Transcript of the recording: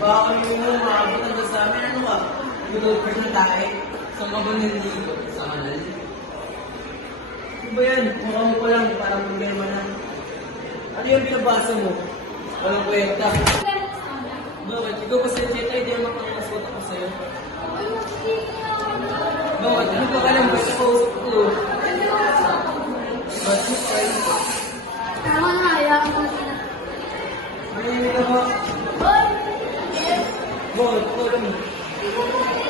Baka kami mo makabot hanggang sa amin. Ano ba? Mag-offer na tayo. Sa mabanil dito. Sa kanal. Ano ba yan? Mukha mo pa lang. Parang problema na. Ano yung pinabasa mo? Walang kwenta. Bakit? Ikaw kasi tita, hindi naman pangkasot ako sa'yo. Bakit? Ano ka ka lang ba sa kausap ko? Ba't mo pa rin? Tama na, hayaan mo na. Ano yung ka ba? Hoy! Bakit? Ikaw lang.